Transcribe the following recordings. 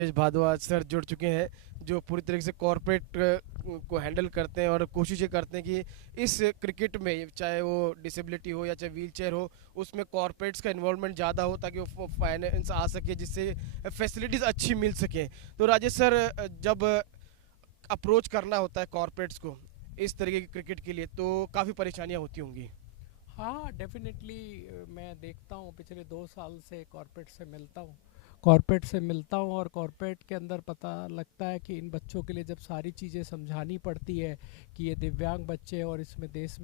Rajesh Bhardwaj sir जुड़ चुके हैं, जो पूरी तरीके से कॉरपोरेट को हैंडल करते हैं और कोशिश ये करते हैं कि इस क्रिकेट में चाहे वो डिसेबिलिटी हो या चाहे व्हील चेयर हो, उसमें कॉरपोरेट्स का इन्वॉल्वमेंट ज़्यादा हो ताकि वो फाइनेंस आ सके, जिससे फैसिलिटीज़ अच्छी मिल सकें। तो राजेश सर, जब अप्रोच करना होता है कॉरपोरेट्स को इस तरीके के क्रिकेट के लिए, तो काफ़ी परेशानियाँ होती होंगी। हाँ, डेफिनेटली। मैं देखता हूँ, पिछले 2 साल से कॉरपोरेट से मिलता हूँ और कॉरपोरेट के अंदर पता लगता है कि इन बच्चों के लिए जब सारी चीज़ें समझानी पड़ती है कि ये दिव्यांग बच्चे और इसमें देश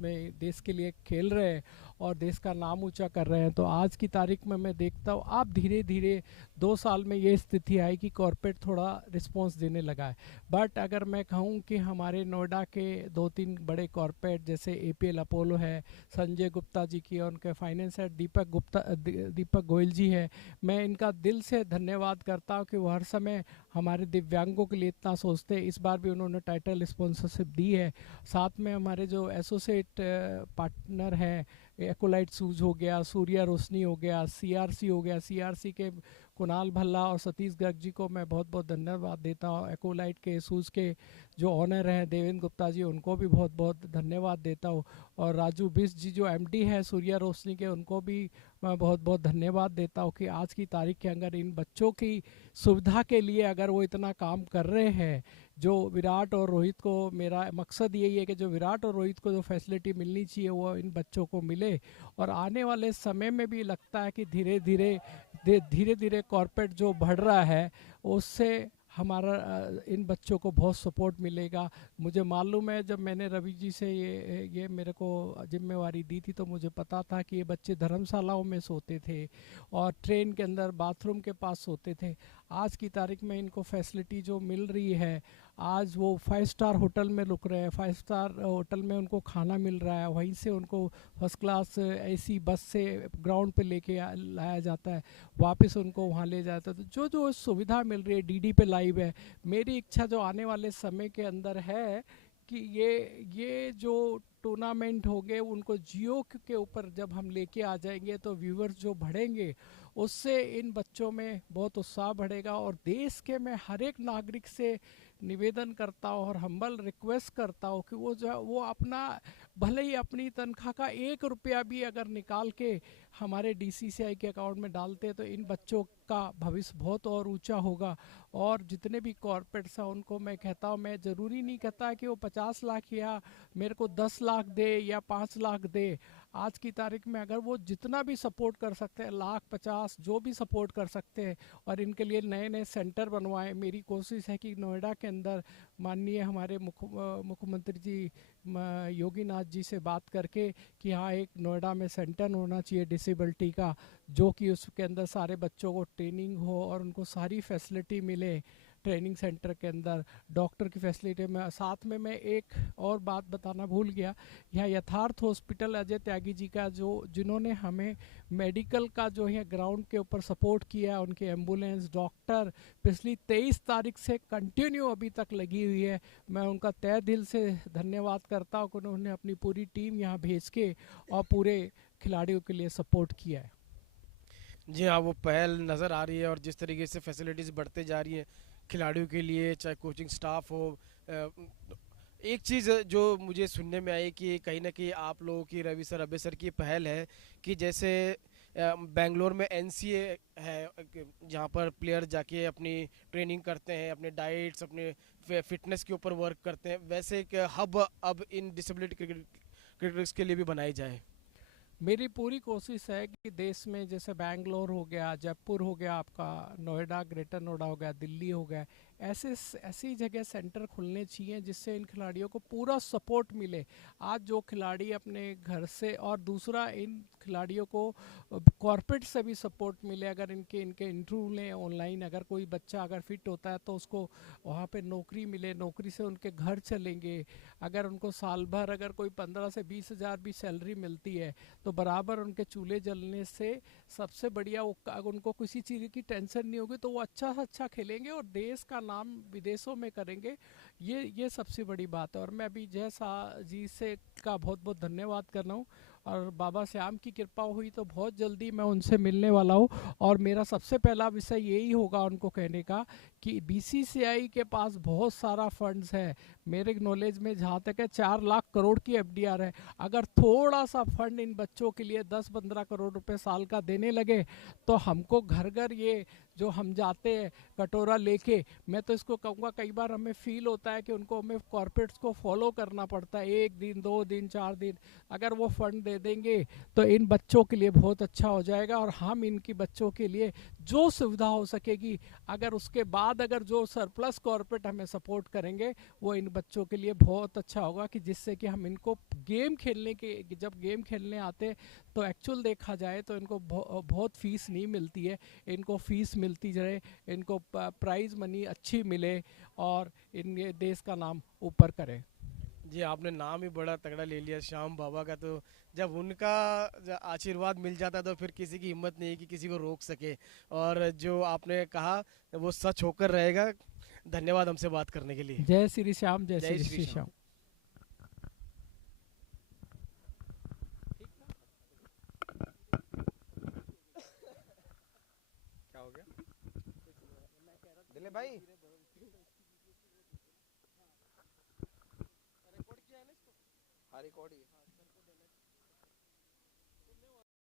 में देश के लिए खेल रहे हैं और देश का नाम ऊंचा कर रहे हैं, तो आज की तारीख में मैं देखता हूँ आप धीरे धीरे 2 साल में ये स्थिति आई कि कॉरपोरेट थोड़ा रिस्पॉन्स देने लगा है। बट अगर मैं कहूँ कि हमारे नोएडा के 2-3 बड़े कॉरपोरेट जैसे एपीएल अपोलो है, संजय गुप्ता जी की, और उनके फाइनेंस हेड दीपक गोयल जी है। मैं इनका दिल से धन्यवाद करता हूँ कि वो हर समय हमारे दिव्यांगों के लिए इतना सोचते हैं। इस बार भी उन्होंने टाइटल स्पॉन्सरशिप दी है। साथ में हमारे जो एसोसिएट पार्टनर हैं, एकोलाइट शूज हो गया, सूर्या रोशनी हो गया, सीआरसी हो गया, सीआरसी के कुणाल भल्ला और सतीश गर्ग जी को मैं बहुत बहुत धन्यवाद देता हूँ। एकोलाइट के शूज़ के जो ऑनर हैं देवेंद्र गुप्ता जी, उनको भी बहुत बहुत धन्यवाद देता हूँ। और राजू बिस जी जो एमडी है सूर्या रोशनी के, उनको भी मैं बहुत बहुत धन्यवाद देता हूँ कि आज की तारीख के अंदर इन बच्चों की सुविधा के लिए अगर वो इतना काम कर रहे हैं। जो विराट और रोहित को, मेरा मकसद यही है कि जो विराट और रोहित को जो फैसिलिटी मिलनी चाहिए वो इन बच्चों को मिले। और आने वाले समय में भी लगता है कि धीरे धीरे कॉरपोरेट जो बढ़ रहा है उससे हमारा इन बच्चों को बहुत सपोर्ट मिलेगा। मुझे मालूम है, जब मैंने रवि जी से ये मेरे को जिम्मेवारी दी थी तो मुझे पता था कि ये बच्चे धर्मशालाओं में सोते थे और ट्रेन के अंदर बाथरूम के पास सोते थे। आज की तारीख में इनको फैसिलिटी जो मिल रही है, आज वो 5 स्टार होटल में रुक रहे हैं, 5 स्टार होटल में उनको खाना मिल रहा है, वहीं से उनको फर्स्ट क्लास एसी बस से ग्राउंड पे लेके लाया जाता है, वापस उनको वहाँ ले जाता है। तो जो जो सुविधा मिल रही है, डीडी पे लाइव है। मेरी इच्छा जो आने वाले समय के अंदर है कि ये जो टूर्नामेंट हो गए उनको जियो के ऊपर जब हम लेके आ जाएंगे तो व्यूवर्स जो बढ़ेंगे, उससे इन बच्चों में बहुत उत्साह बढ़ेगा। और देश के मैं हर एक नागरिक से निवेदन करता हूँ और हम्बल रिक्वेस्ट करता हूँ कि वो अपना, भले ही अपनी तनख्वाह का 1 रुपया भी अगर निकाल के हमारे डीसीसीआई के अकाउंट में डालते हैं तो इन बच्चों का भविष्य बहुत और ऊंचा होगा। और जितने भी कॉरपोरेट्स हैं उनको मैं कहता हूँ, मैं ज़रूरी नहीं कहता कि वो 50 लाख या मेरे को 10 लाख दे या 5 लाख दे। आज की तारीख में अगर वो जितना भी सपोर्ट कर सकते हैं, लाख 50 जो भी सपोर्ट कर सकते हैं, और इनके लिए नए नए सेंटर बनवाएं। मेरी कोशिश है कि नोएडा के अंदर माननीय हमारे मुख्यमंत्री जी योगी नाथ जी से बात करके कि हाँ, एक नोएडा में सेंटर होना चाहिए डिसेबिलिटी का, जो कि उसके अंदर सारे बच्चों को ट्रेनिंग हो और उनको सारी फैसिलिटी मिले। ट्रेनिंग सेंटर के अंदर डॉक्टर की फैसिलिटी में, साथ में मैं एक और बात बताना भूल गया। यह यथार्थ हॉस्पिटल अजय त्यागी जी का, जो जिन्होंने हमें मेडिकल का जो है ग्राउंड के ऊपर सपोर्ट किया, उनके एम्बुलेंस डॉक्टर पिछली 23 तारीख से कंटिन्यू अभी तक लगी हुई है। मैं उनका तहे दिल से धन्यवाद करता हूँ कि उन्होंने अपनी पूरी टीम यहाँ भेज के और पूरे खिलाड़ियों के लिए सपोर्ट किया है। जी हाँ, वो पहल नज़र आ रही है, और जिस तरीके से फैसिलिटीज़ बढ़ते जा रही हैं खिलाड़ियों के लिए, चाहे कोचिंग स्टाफ हो। एक चीज़ जो मुझे सुनने में आई कि कहीं ना कहीं आप लोगों की, रवि सर, अभय सर की पहल है कि जैसे बेंगलोर में एनसीए है, जहाँ पर प्लेयर जाके अपनी ट्रेनिंग करते हैं, अपने डाइट्स, अपने फिटनेस के ऊपर वर्क करते हैं, वैसे एक हब अब इन डिसेबिलिटी क्रिकेटर्स के लिए भी बनाई जाए। मेरी पूरी कोशिश है कि देश में जैसे बैंगलोर हो गया, जयपुर हो गया, आपका नोएडा, ग्रेटर नोएडा हो गया, दिल्ली हो गया, ऐसी जगह सेंटर खुलने चाहिए जिससे इन खिलाड़ियों को पूरा सपोर्ट मिले। आज जो खिलाड़ी अपने घर से, और दूसरा इन खिलाड़ियों को कॉरपोरेट से भी सपोर्ट मिले। अगर इनके इनके इंटरव्यू लें ऑनलाइन, अगर कोई बच्चा अगर फिट होता है तो उसको वहाँ पे नौकरी मिले, नौकरी से उनके घर चलेंगे। अगर उनको साल भर अगर कोई 15 से 20 हज़ार भी सैलरी मिलती है तो बराबर उनके चूल्हे जलने से सबसे बढ़िया, वो अगर उनको किसी चीज़ की टेंशन नहीं होगी तो वो अच्छा से अच्छा खेलेंगे और देश का नाम विदेशों में करेंगे। ये सबसे बड़ी बात है। और मैं अभी जय शाह जी से का बहुत बहुत धन्यवाद कर रहा हूँ। और बाबा श्याम की कृपा हुई तो बहुत जल्दी मैं उनसे मिलने वाला हूँ। और मेरा सबसे पहला विषय यही होगा उनको कहने का कि बीसीसीआई के पास बहुत सारा फंड्स है। मेरे नॉलेज में जहाँ तक है 4 लाख करोड़ की एफडीआर है। अगर थोड़ा सा फंड इन बच्चों के लिए 10-15 करोड़ रुपए साल का देने लगे तो हमको घर घर ये जो हम जाते हैं कटोरा लेके, मैं तो इसको कहूँगा कई बार हमें फील होता है कि उनको हमें कॉर्पोरेट्स को फॉलो करना पड़ता है 1 दिन 2 दिन 4 दिन। अगर वो फंड दे देंगे तो इन बच्चों के लिए बहुत अच्छा हो जाएगा और हम इनकी बच्चों के लिए जो सुविधा हो सकेगी, अगर उसके बाद अगर जो सरप्लस कॉर्पोरेट हमें सपोर्ट करेंगे वो इन बच्चों के लिए बहुत अच्छा होगा कि जिससे कि हम इनको गेम खेलने के, जब गेम खेलने आते तो एक्चुअल देखा जाए तो इनको बहुत फीस नहीं मिलती है। इनको फीस मिलती जाए, इनको प्राइज मनी अच्छी मिले और इन ये देश का नाम ऊपर करे। जी, आपने नाम ही बड़ा तगड़ा ले लिया श्याम बाबा का, तो जब उनका आशीर्वाद मिल जाता है तो फिर किसी की हिम्मत नहीं है कि किसी को रोक सके। और जो आपने कहा वो सच होकर रहेगा। धन्यवाद हमसे बात करने के लिए। जय श्री श्याम, जय जय श्री श्री श्याम। श्याम। क्या हो गया दिलीप भाई? हाँ रिकॉर्ड ही है।